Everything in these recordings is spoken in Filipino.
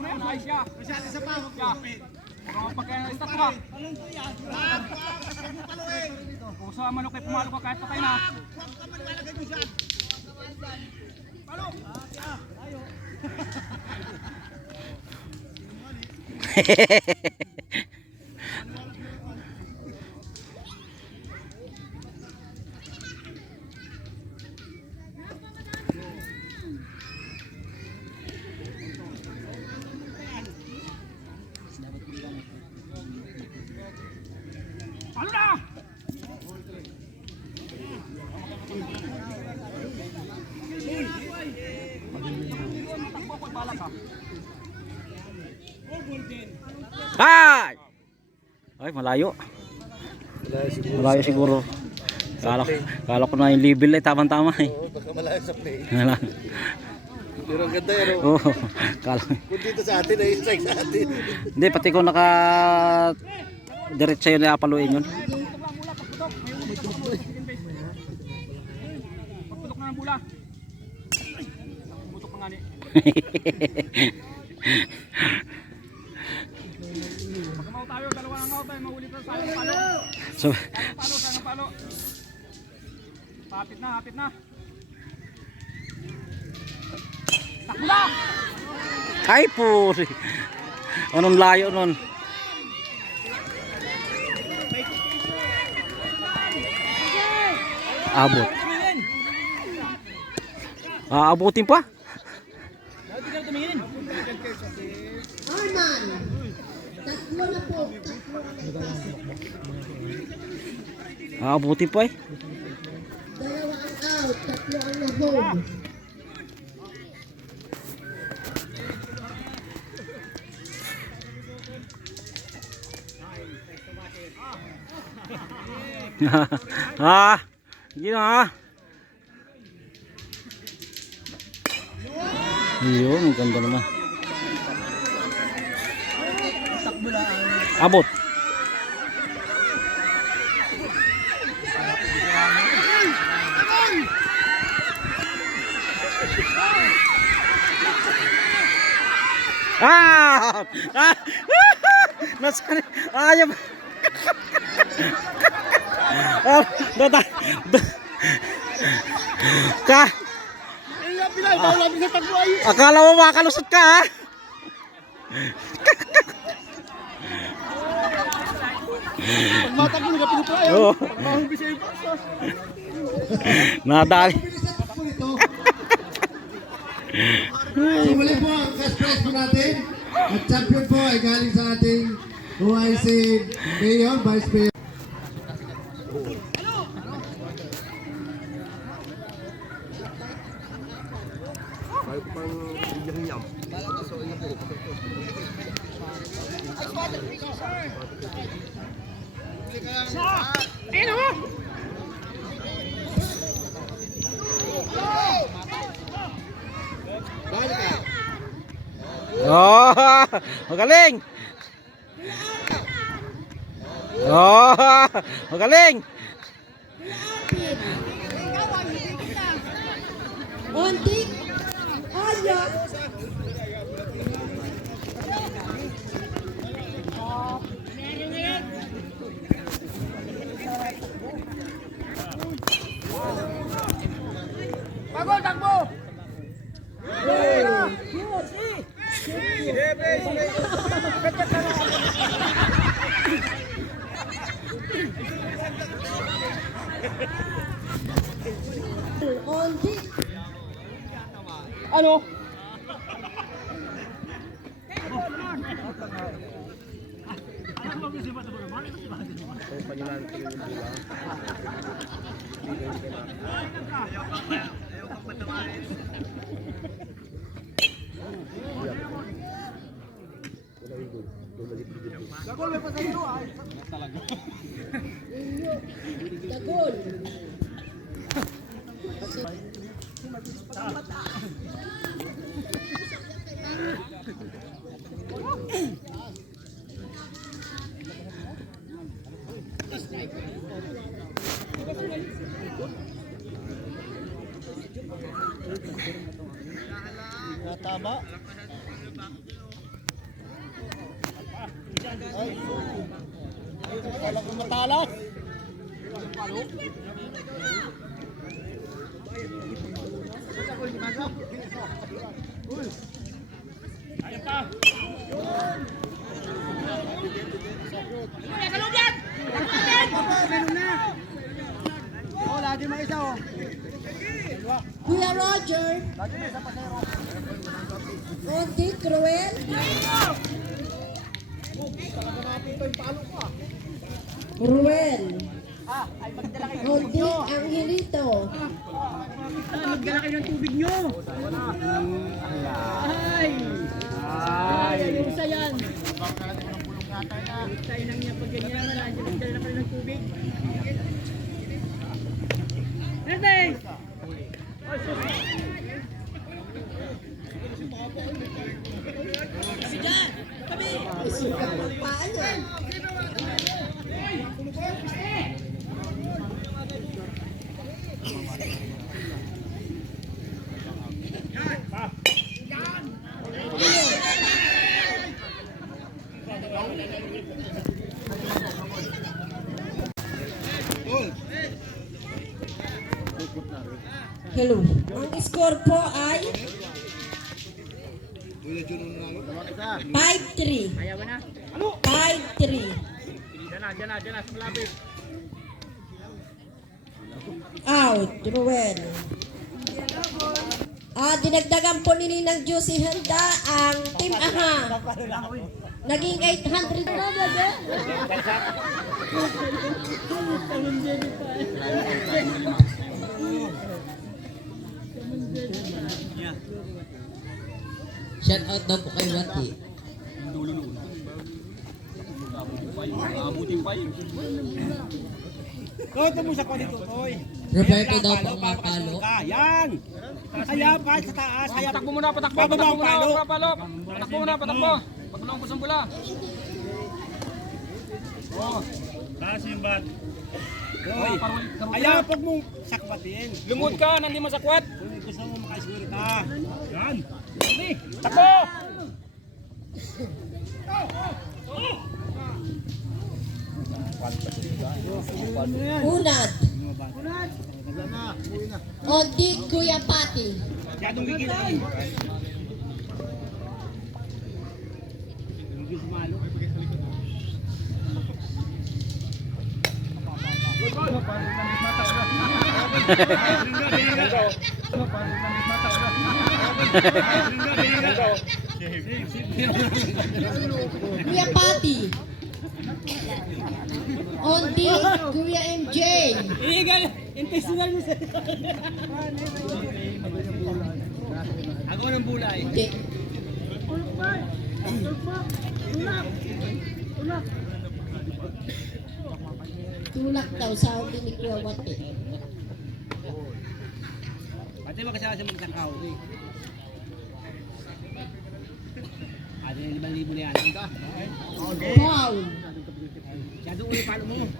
na yan, ayos siya. Masyali sa pa, magpapit. Mga pagka-start ka. Kung sa manok ay pumalo ka kahit patay na. Palo! Ano na? Ay! Ay, malayo. Malayo siguro. Kala ko na yung level ay tamang-tama eh. Oo, baka malayo sa play. Wala. Pero ang ganda yan. Oo. Kala. Kung dito sa atin, ay strike sa atin. Hindi, pati ko naka diretsa yun na apaluin yun. Pagputok na ng bula. Putok pa nga ni. Pagkamaw tayo, dalawa ng out tayo, mahuli pa tayo ng palo. So, Sayang ng palo. Hapit na, hapit na. Takbo na! ay po. Anong layo nun? Abot. Aabutin pa? Arman, tatlo na po. Aabutin pa eh. Dalawa ang out, tatlo ang na-home. Sige na. Yun, ang ganda naman. Abot. Ah! Ah! Nasaan? Ayaw. Ah, dada. Ka. Akala mo makalusot ka ha? Pagmatag mo, nagapinito ayaw. Oo. Pagmahumbis ay pasas. Nadali. So muli po ang cash prize po natin. At champion po ay galing sa ating OIC Mayor, Vice Mayor. Bago pang hiyam-hiyam. Ayun o! Oh, magaling. Oh, magaling. Ontik, Aya. Pagol, takbo! Ontik. Ano? Dagol. Tama. Alam ko matalas. Ayun pa. Lagi may isa oh. Kuya Roger. Ondi, Cruel. Cruel. Ondi, Angelito. Magdala kayo ng tubig nyo. Ay! Ayun sa yan. Tayo nang niya pag ganyan. Magdala kayo ng tubig. Ernest! Isukat ng paano. Hello. Ang score po ay 5-3. Ayaw na. 5-3. Diyan na, sa malapit. Out, Ruel. Dinagdagan po ni Ninang Juicy Handa ang Team Aha. Naging 800 na ba? Shout out daw po kay Wati. Ito mo sa dito, Toy. Roberto daw po ang mapalo. Yan. Kaya pa sa taas. Kaya Patakbo muna, patakbo Bababa muna, ang palo. papalo. Patakbo muna, patakbo. Pag wala ang bula. Oh, Taas yung bat. Toy. Kaya pag mong sakwatin. Lumod ka, nandi mo sa kwat. Kung gusto mo makasiguro ka. Yan. Takbo! Unad. Ondi, Kuya Pati. Yadong gigilan. Kuya Pati. Ondi, Kuya MJ. Illegal! Intentional mo sa... Ako ng bulay. Hindi. Tulak daw, sabi ni Kuya Wati. Pati magkasama sa mga tangkaw. Ate na 5,000 na yan. Paul. Shadow ulit palo mo.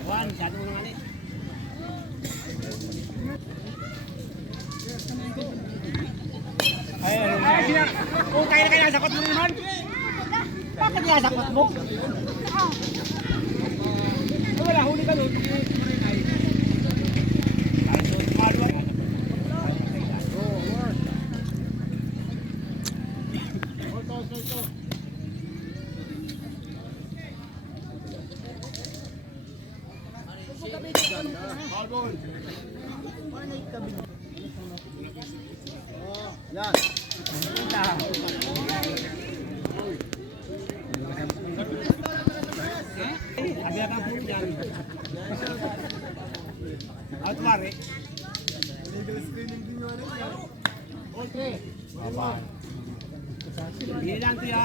Juan, shadow mo naman eh. Ay, kung kaya na kaya nasakot mo naman. Bakit nasakot mo? Wala, huli ka doon. Yan. Agad ang po dyan. At wari. Legal screening din yun. Okay. Baba. Hindi lang ito ya.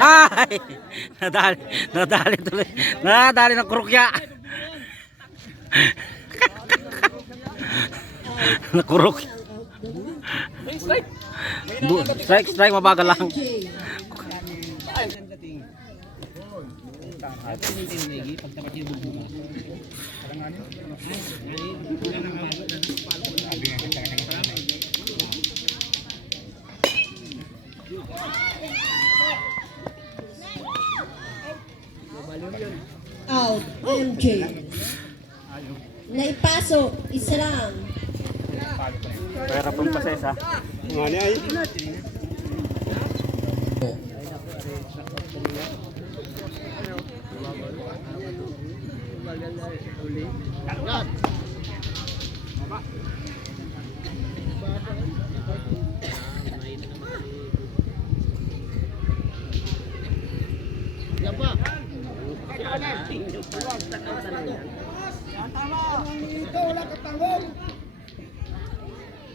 Ay! Nadali tuloy. Nadali ng krukya. Nakurok. Strike! Strike, mabagal lang. MJ. Naipasok, isa lang. Pera pong pases ha. Ngani ay. Dito, wala katangong.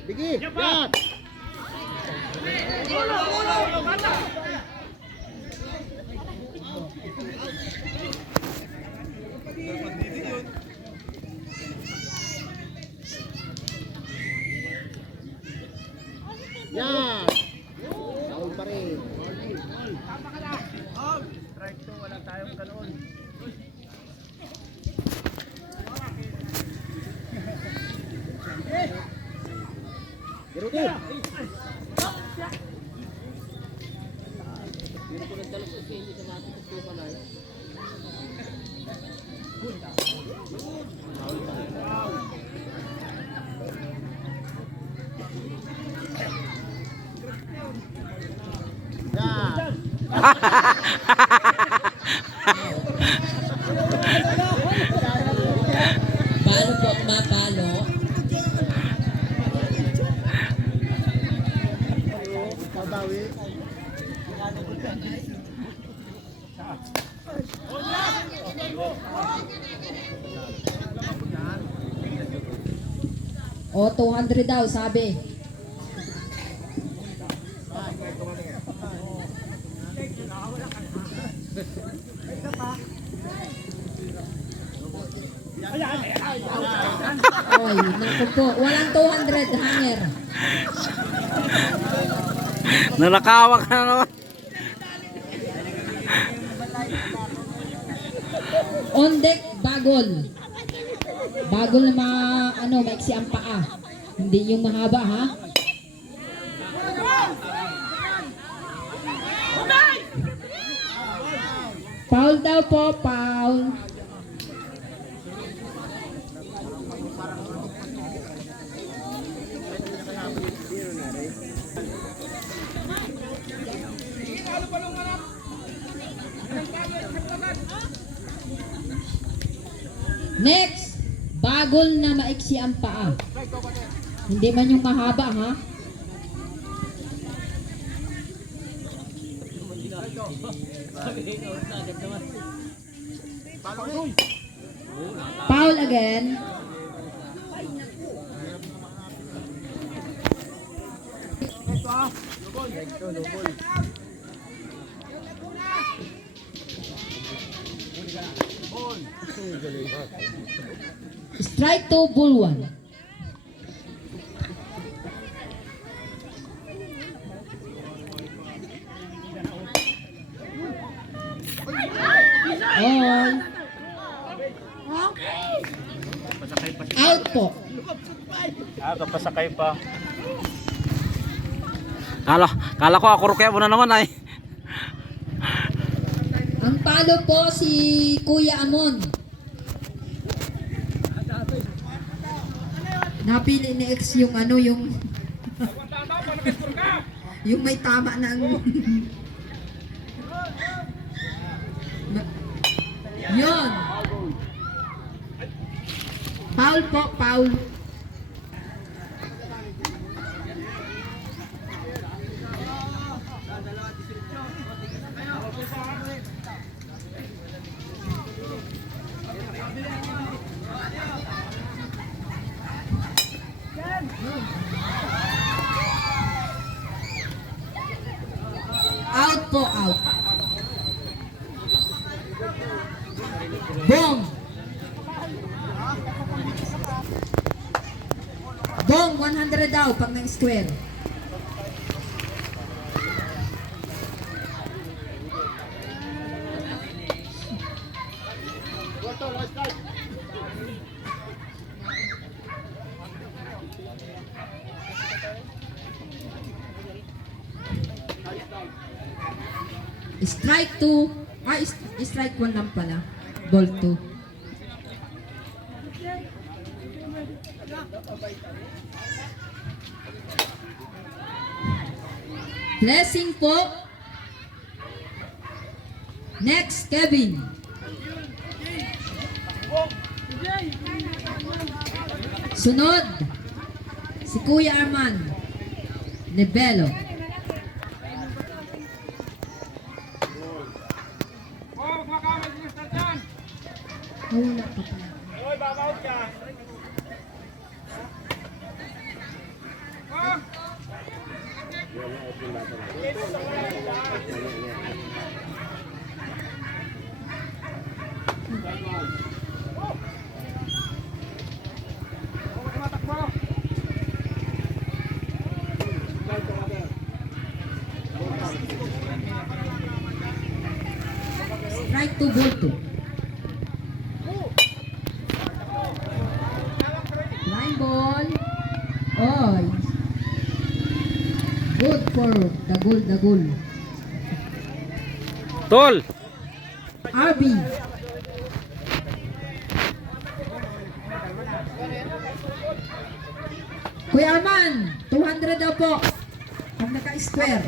Sige, yan. Yan. Saul pa rin. Strike 2, wala tayong ganoon. Paano po ang mapalo? Pabawi. O, 200 daw, sabi. Oy, naku po. Walang 200 hanger. Nalakawak na naman. On deck, bagol. Bagol na maiksi ang paa. Hindi yung mahaba, ha? Foul daw po, foul. Next, bagol na maiksi ang paa. Hindi man yung mahaba, ha? Foul again. Strike 2, ball 1. All. Out po. Kapasakay pa. Kala ko ako kaya mo na naman ay. Ang palo po si Kuya Amon. Napili ni X yung yung may tama ng Yun. Foul po, foul. Out po, out. Bong. Bong, 100 daw pag ng square. Strike 2. Strike 1 lang pala. Ball 2. Blessing po. Next, Kevin. Sunod, si Kuya Arman. Nebelo. Oh, makamit mo sa dyan. Wala pa pala. Oy, babaw ka. Oh. Strike to ball to. Line ball. Oy. Good for Dagul. Tol! RB. Kuya Arman, 200 daw po. Pag naka-square.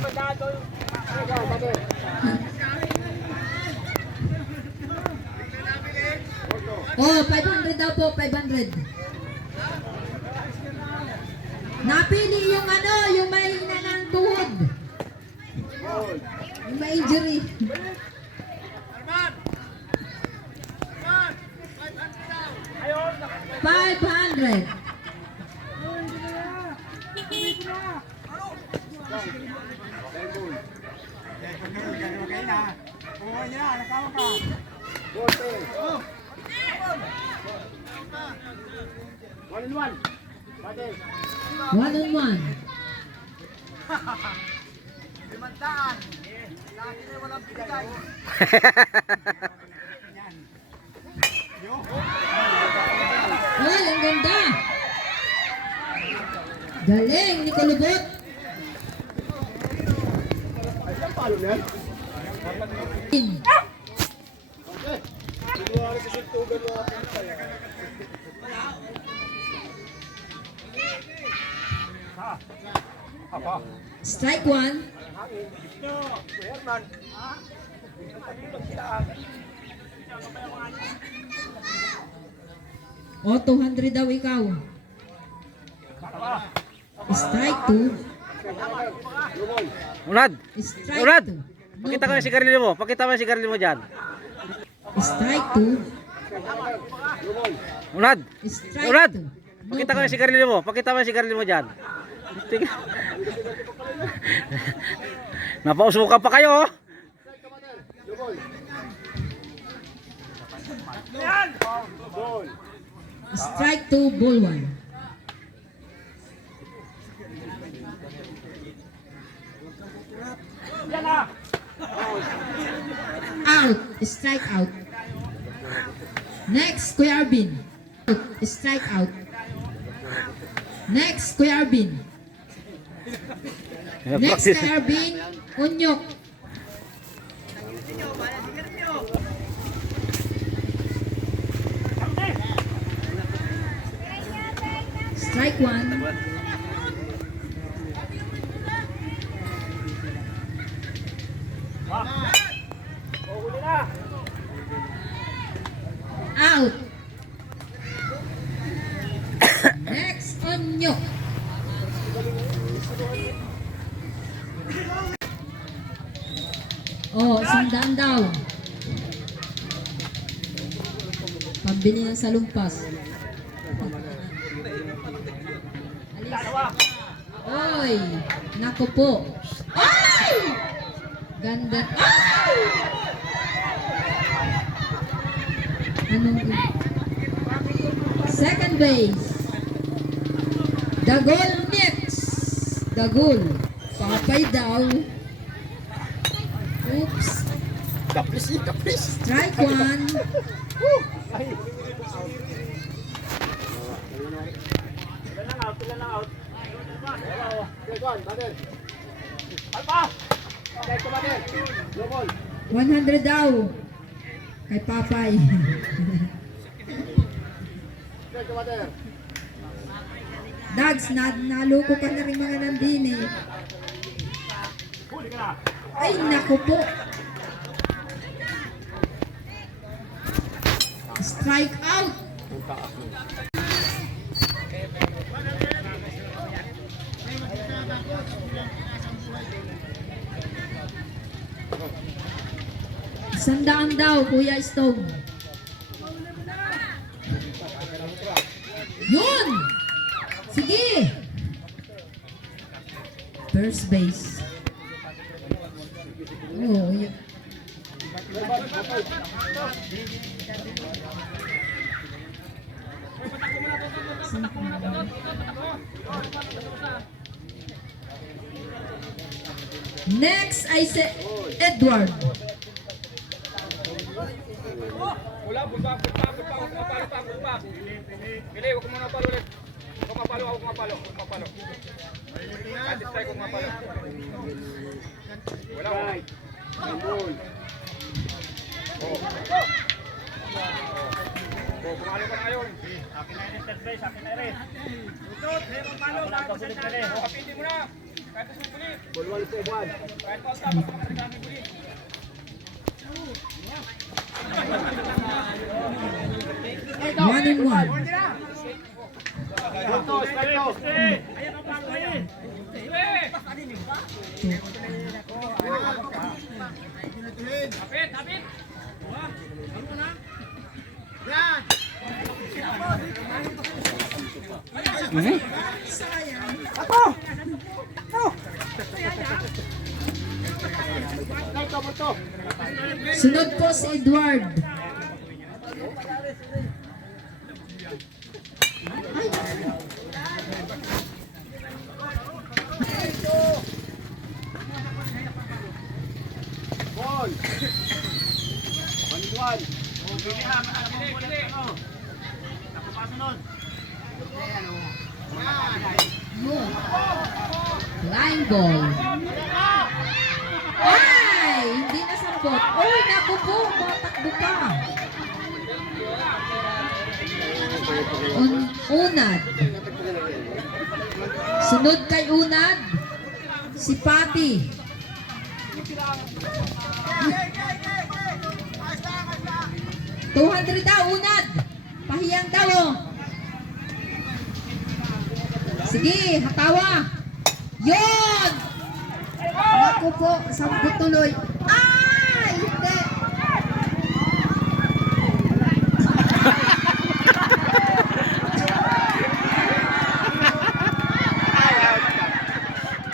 Oh, 500 daw po, 500. Napili yung ano, yung may hinanang tuhod. Yung may injury. 500. One on one. Ay, ang ganda. Galing ni Kulubot. Strike one. O, 200 daw ikaw. Strike two. Unad! Strike Unad! two. Pakita ko yung sigarilyo mo. Pakita mo yung sigarilyo mo dyan. Strike two. Unad! Strike Unad! two. Pakita ko yung sigarilyo mo. Pakita mo yung sigarilyo mo dyan. Napausukan pa kayo, oh. Strike two, ball one. Out. Strike out. Next, Kuya Arvin. Strike out. Next, Kuya Arvin. Next, Kuya Arvin. Unyok. Strike one. Out. Next, Onyok. Oh, isang daan daw. Pambili ng salumpas. Alis. Oy, naku po. Ay! Ganda. Ay! Anong second base. Dagol next. Dagol. Papay daw. Oops. Strike one. Ilan na out? 100 daw. Kay Papay. Dags, naluko ka na rin mga nandini. Ay, naku po. Strike out. Sandaan daw, Kuya Stone. Yun! Sige! First base. Oh, yun. Next ay si Edward. Wala, bulpa. Pili, huwag mo na palo ulit. Huwag mapalo, huwag mapalo. Kahit strike, huwag mapalo. Wala. Oh, pumalo ka na ngayon. Akin na yung third base, akin na rin. Utot, pumalo. Kapitin mo na. Kahit na sumuli. Bulwal po, buwan. Kahit pa stop, basta makaligamit muli. 1-1. Tapit. Sunod po si Edward. Line ball. Ay! Hindi nasambot. Uy, naku po. Matakbo ka. Unad. Sunod kay Unad. Si Patty. $200 daw, Unad. Pahiyang daw, oh. Sige, hatawa. Yon! Naku po, sambot tuloy. Ay, hindi.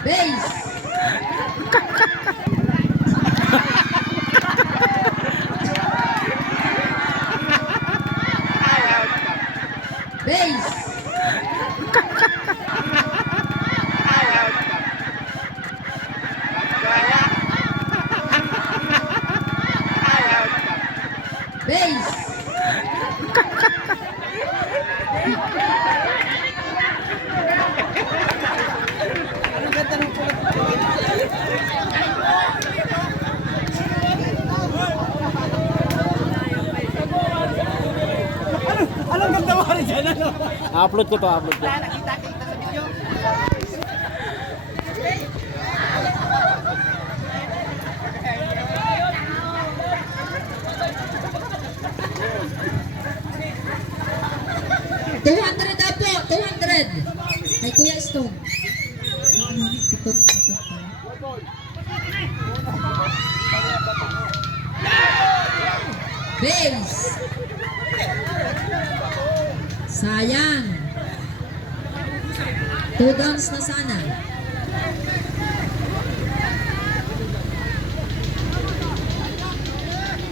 Base. Base. Base. Upload ko. $200 daw po, 200. Kay Kuya Stone. Base. Sayang. 2 downs na sana.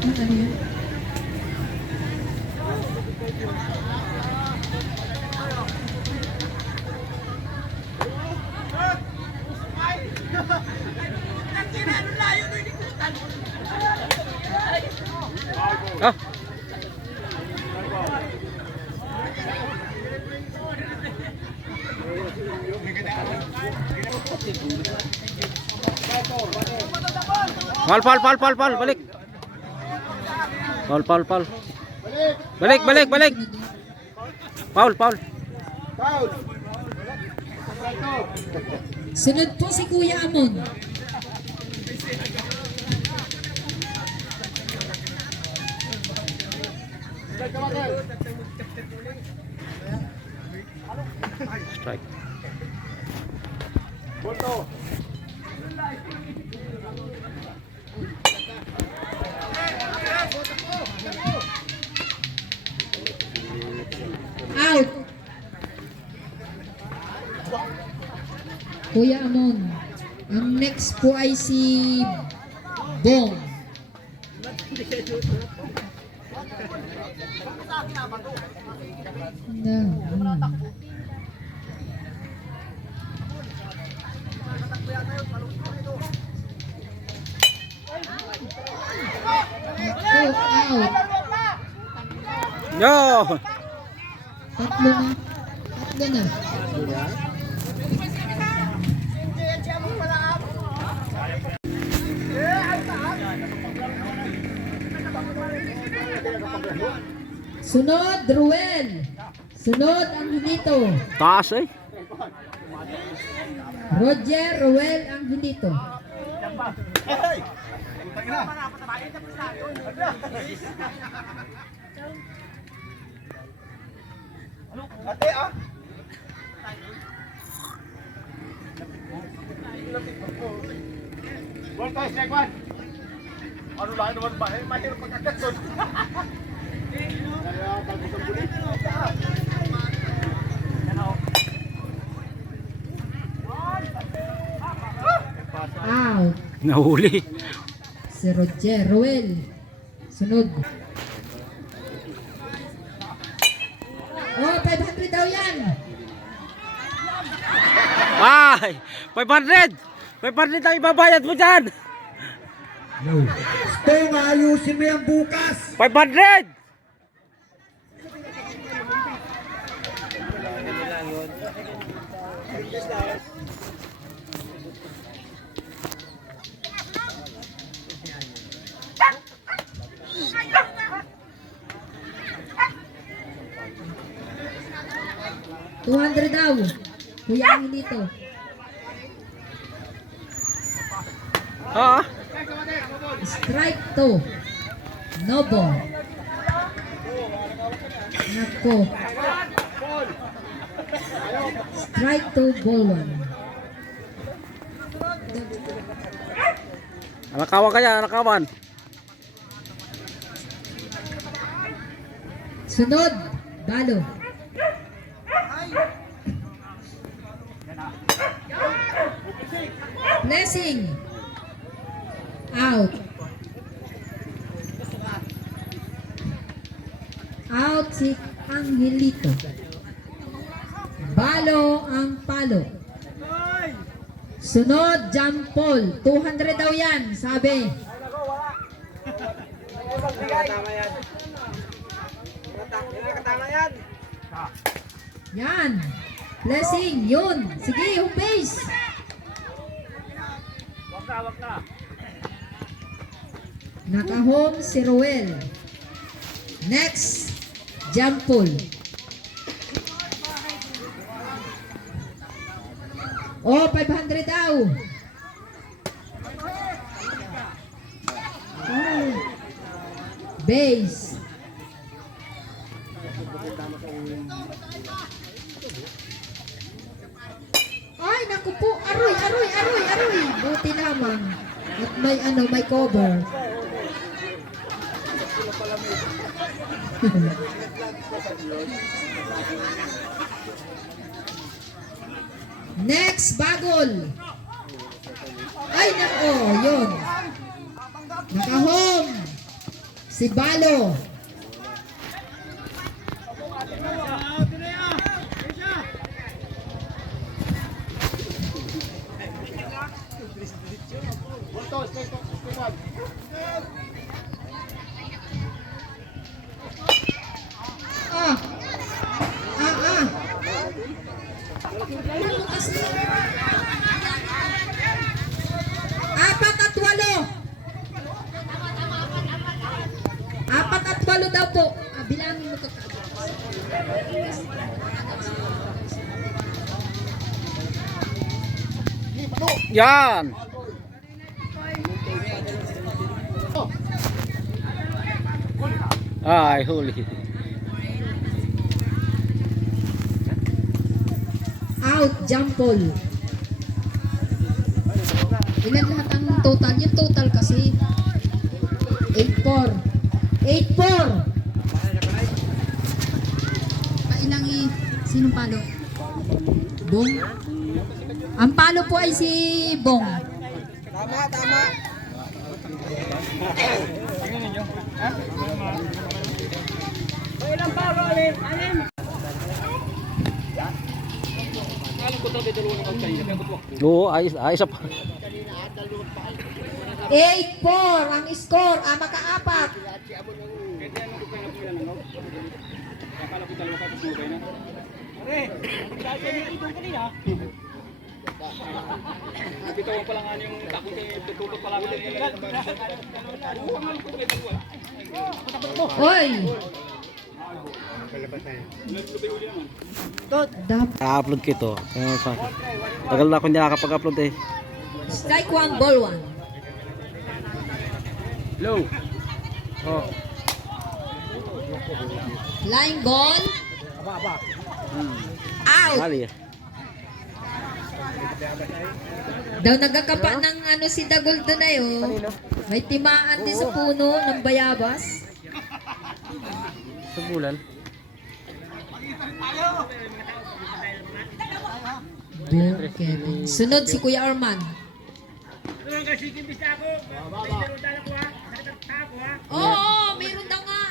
Ano yun? Ah. Pal, balik. Pal. Balik. Paul. Sunod po si Kuya Amon. Strike. Out. Kuya Amon. Ang next po ay si Bong. Out. Yo! Tatlo na. Tatlo na. Sunod, Ruel. Sunod ang hinito. Taas eh. Roger, Ruel ang hinito. Ate ah. Ball tayo, strike one. Ano lang naman ba? Mahirap pagkagat son. Out. Nahuli. Si Roger, Ruel. Sunod. Oh, 500 daw yan. Ay! 500! 500 ang ibabayad mo dyan! Stong, ayusin mo yan bukas. 500! $200 daw. Kuya ang dito. Ah, Strike 2. No ball. Nako. Strike 2, ball 1. alakawan kaya, alakawan. Sunod. Balo. Blessing. Out. Out si Angelito. Balo ang palo. Sunod, jump ball. 200 daw yan, sabi. Yan. Blessing, yun. Sige, yung base. Wag na. Naka-home si Ruel. Next, jump ball. Oh, 500 daw. Oh. Base. Ay, naku po. Aroy. Buti naman. At may may cover. Next, bagol. Ay, nako, yun. Naka-home. Si Balo. Ah. Apat at walo daw po. Bilangin mo to. Yan. Ay, huli. Out, jump ball. Ilan lahat ang total? Yung total kasi 8-4. 8-4. Ilang sinong palo? Bong? Ang palo po ay si Bong. Oo, ayos pa. 8-4 ang score. Makaapat. Dito pa lang ano yung takot eh, tututok pa lang ako. Oy! I-upload ko ito. Tagal na ako hindi nakakapag-upload eh. Strike 1, ball 1. Low. Oh. Flying ball. Out. Mali. Daw nagkakapa ng ano si Dagol doon ay oh. May timaan din sa puno ng bayabas. Sa bulan. Bong Kevin. Sunod si Kuya Arman. Oo, meron daw nga.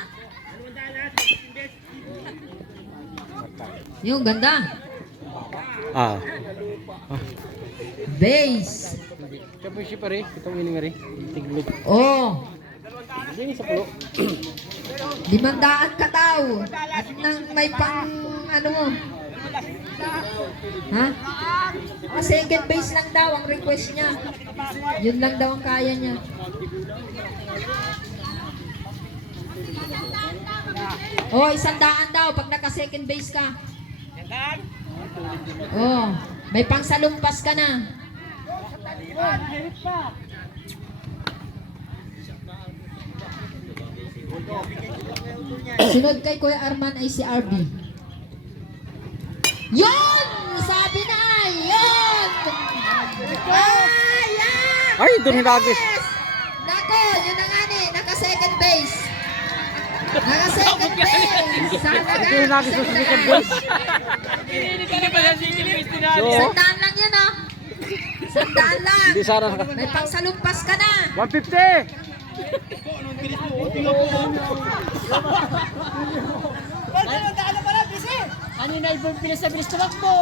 Yung ganda. Ah. Base. Kapoy siya pare, itong ini nga rin. Tiglog. Oh. Hindi sa pulo. 500 ka daw. At nang may pang ano mo. Ha? Second base lang daw ang request niya. Yun lang daw ang kaya niya. Oh, 100 daw pag naka second base ka. Oh, may pang salumpas ka na. Sunod kay Kuya Arman ay si RB. Yun! Sabi na! Yun! Ayan! Ay, doon hinagis. Nako, yun na nga ni, naka second base. Naka second base. Sana Ito hinagis sa second base. So, Sandaan lang yun oh. Sandaan lang. hindi sana. May pangsalumpas ka na. 150.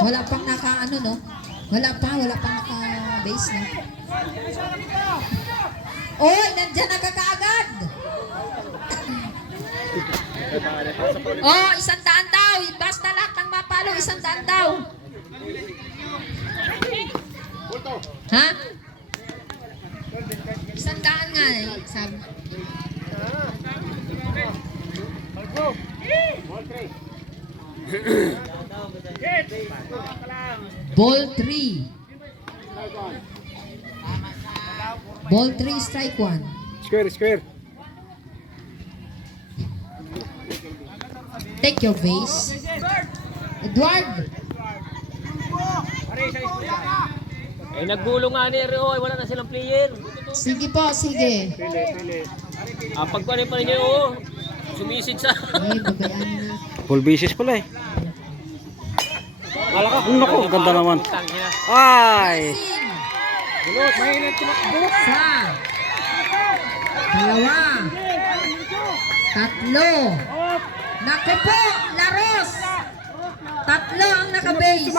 Wala pang naka ano no? Wala pang naka base no? Oy, nandiyan na ka kaagad. Oh, 100 daw. Basta lahat ng mapalo, 100 daw. Ha? 100 nga eh. Sabi. Ball 3. Ball 3, strike 1. Square. Take your base. Edward. Eh, naggulo nga ni Rio, wala na silang player. Sige po, sige. Pag pa rin niyo, oh, sumisid sa... Eh, babayaan na. Full basis pala eh. Ano ko, ganda naman. Ay! Sing. Bulot, mahinag tumakbo. Isa. Dalawa. Tatlo. Naku po, Laros. Tatlo ang naka-base.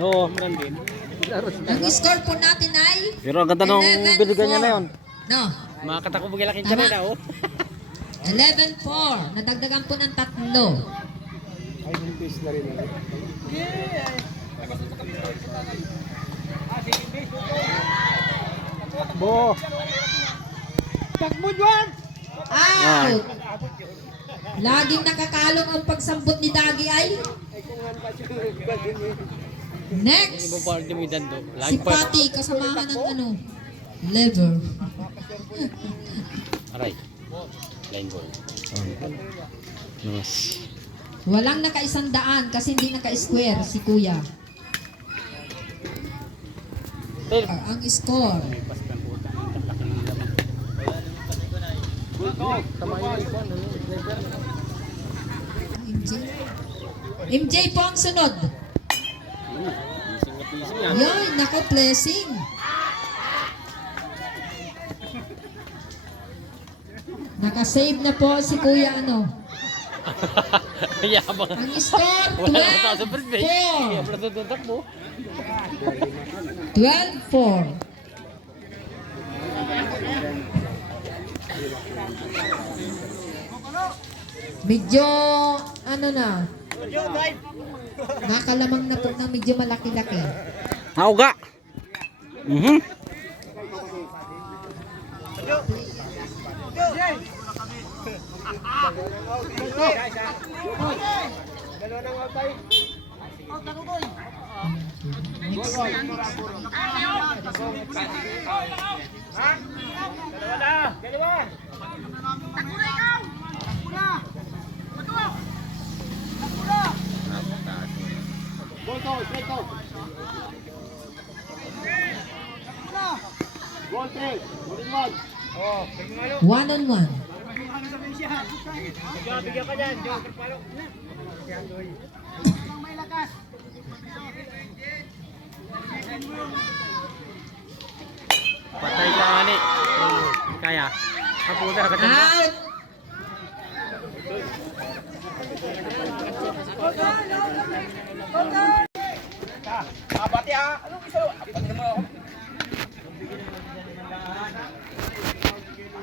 Oo. Meron din. Ang score po natin ay Pero ang ganda nung 11-4. biligan niya na yun. No, Makakatak ko bigla kin Tama. na, oh. 11-4. Nadagdagan po ng tatlo. Bo. Out. Laging nakakalong ang pagsambot ni Dagi ay. Next, si Patty, kasamahan ng ano, lever. Aray. Line ball. Nice. Walang naka-100 kasi hindi naka-square si Kuya. Ang score. MJ po ang sunod. Yoy, nako, blessing. Naka-save na po si Kuya ano. Yabang. Ang score, Wala na tayo sa first base. 12-4. Wala na tutak mo. 12-4. Medyo, ano na, nakalamang na po ng medyo malaki-laki. Nauga. Mhm. Dalawa. Oh, pagmalo. 1-on-1. Bigyan ka dyan. Palo. Patay ka ani. Kaya. Kaputa ka dyan. Out! Bati ah. Anong isa? Pag naman ako.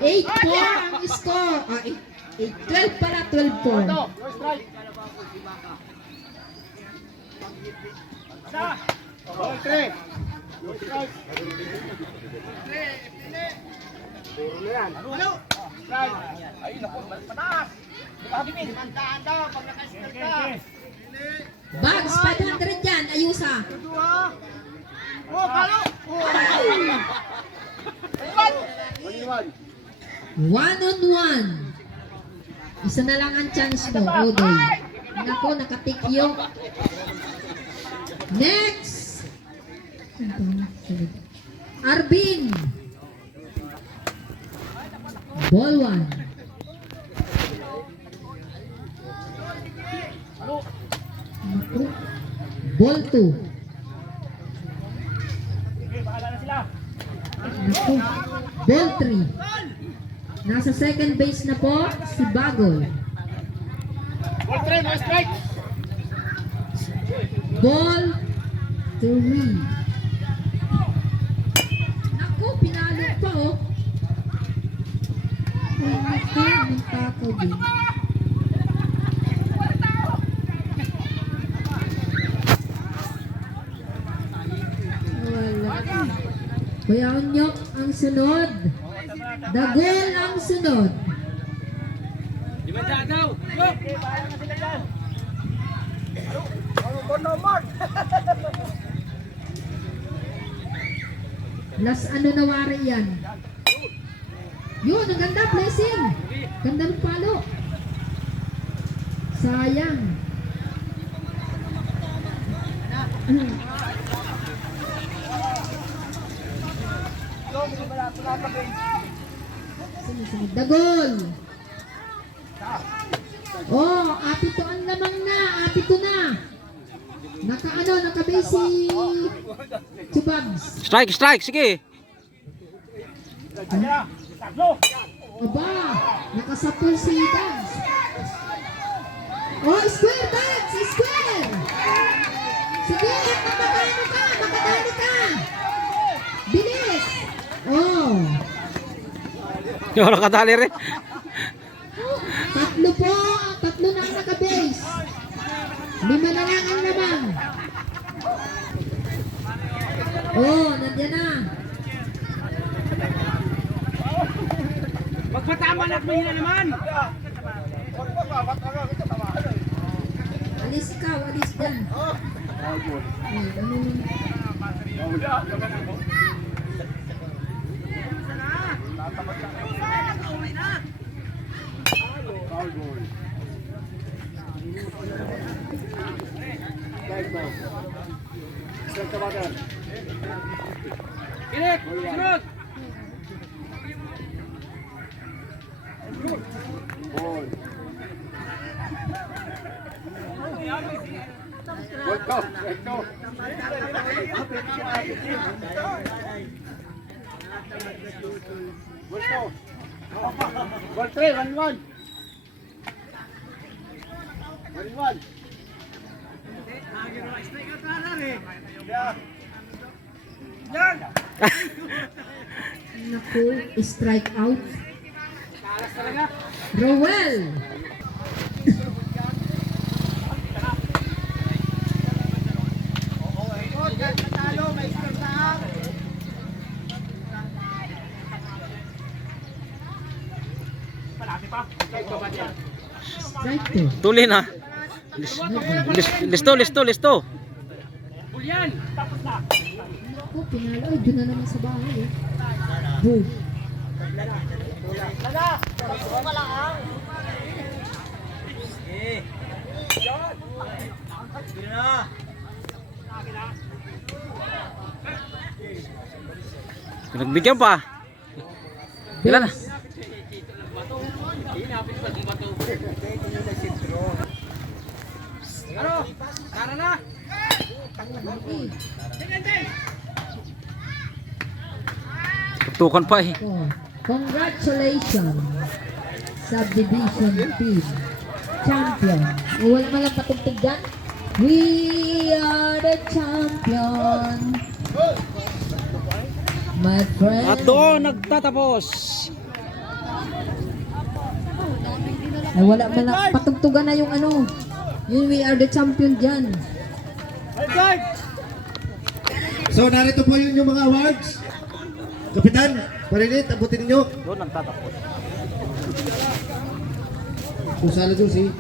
8-4 ang score. 12 pala, 12-4. Ball 3. Ay, naku, pataas. Nakakibig. Tandaan daw, pag nakaskal ka. Bags, 500 yan, ayusa. Oh, palo! 1-on-1. Isa na lang ang chance mo, Odoy. Nako, nakatikyo. Next! Arvin. Ball 1. Naku. Ball 2. Naku. Ball 3. Nasa second base na po si Bagol. Ball 3, no strike. Ball 3. Naku, pinalo pa oh. Ay, naku, ng tako din. Wala. Kuya Onyok ang sunod. Dagol ang sunod. Okay, bahala na sila dyan. Ano ba naman? Last ano na wari yan. Yun, ang ganda, blessing. Ganda ng palo. Sayang. Sunod-sunod. Dagol. Oh, apito ang lamang na. Apito na. Naka-base si Chubabs. Strike, sige. Tatlo. Aba, nakasapul si Bugs. Oh, square, Bugs! Square! Sige, makadali ka! Bilis! Oh, Yung nakadali rin. tatlo na ang naka-base. 5 na lang ang lamang. Oh, nandiyan na. Magpatama na at mahina naman. Alis ka, alis dyan. Kinik! Sunod! Naku, strike out. Rowell. Strike two. Tuli na. Listo. Bulyan! Tapos na! Naku, pinalo. Ay, doon na naman sa bahay eh. Boom. Pinagbigyan pa. Ilan na? Ano? Tara na! Tutukan pa eh. Oh, congratulations, subdivision team champion. Wala man lang patugtog dyan. We are the champion. My friend. At doon nagtatapos. Ay, wala man lang patugtugan na yung ano. Yung we are the champion dyan. So narito po yun yung mga awards. Kapitan, Marinit, abutin nyo. Doon nagtatapos. Kung sala Josie.